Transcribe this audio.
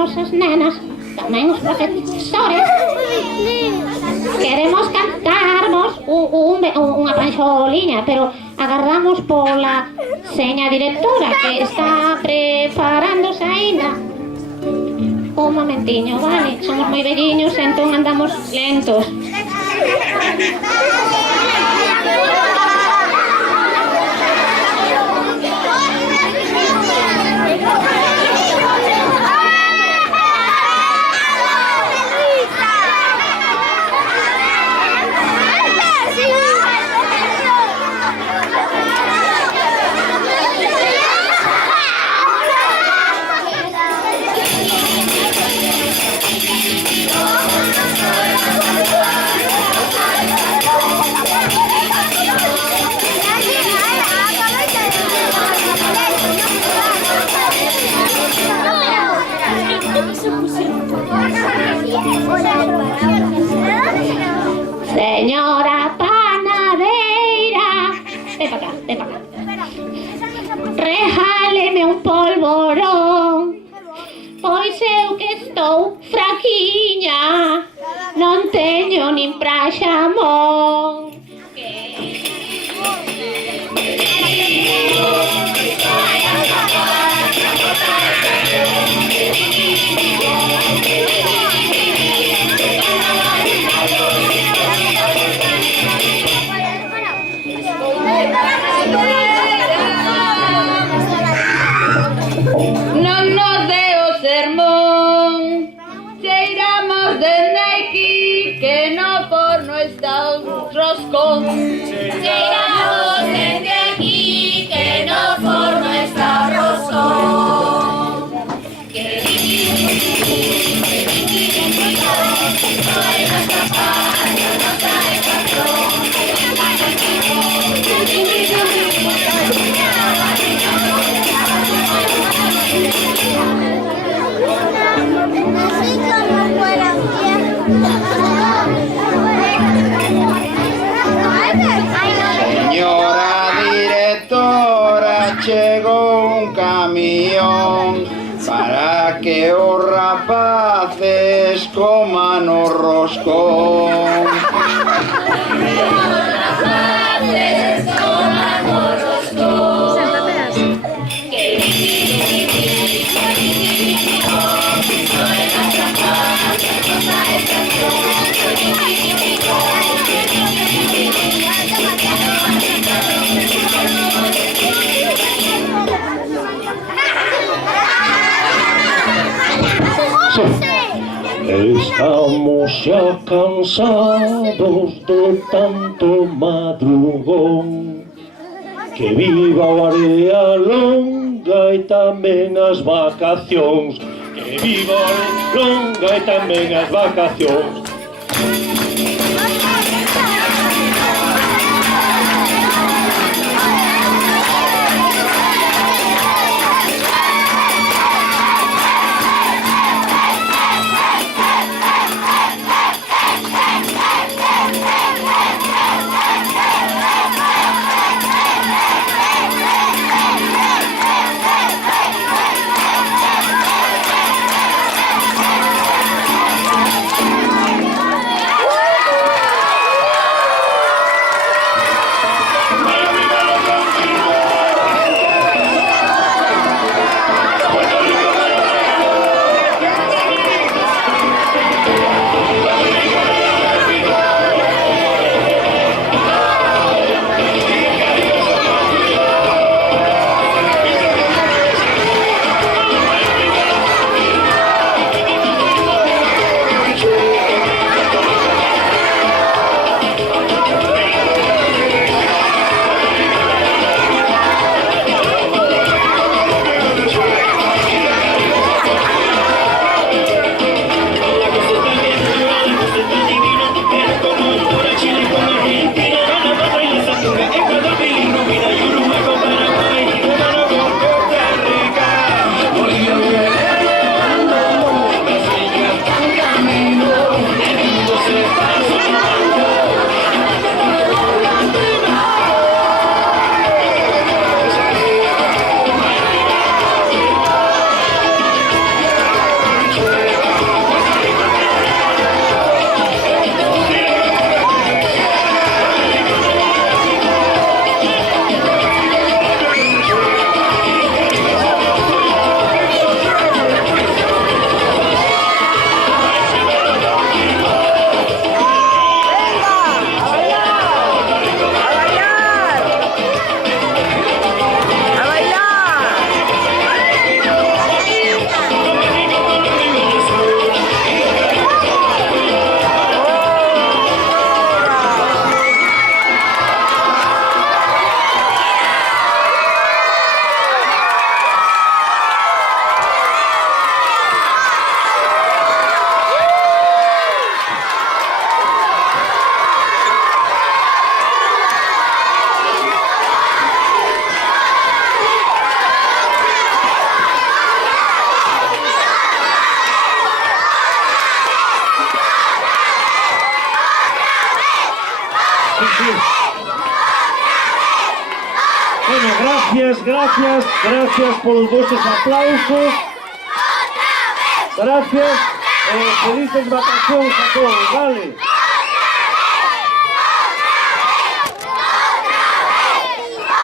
polos as nenas, tamén os profesores. Queremos cantarmos unha panxoliña, pero agardamos pola seña directora que está preparándose aínda. Un momentiño, vale? Somos moi velliños, entón andamos lentos. Señora panadeira, ven para acá. Regáleme un polvorón, pois eu que estou fraquiña, non teño nin pra xamón. Non nos deo sermón, cheiramos dende aquí, que no forno está un roscón. Cheiramos dende aquí, que no forno está un roscón. Señora directora, chegou un camión para que os rapaces coman o roscón. Estamos xa cansados de tanto madrugón. Que viva o area longa e tamén as vacacións. Que viva o area longa e tamén as vacacións. Gracias polos vosos aplausos. Gracias, felices vacacións a todos, vale?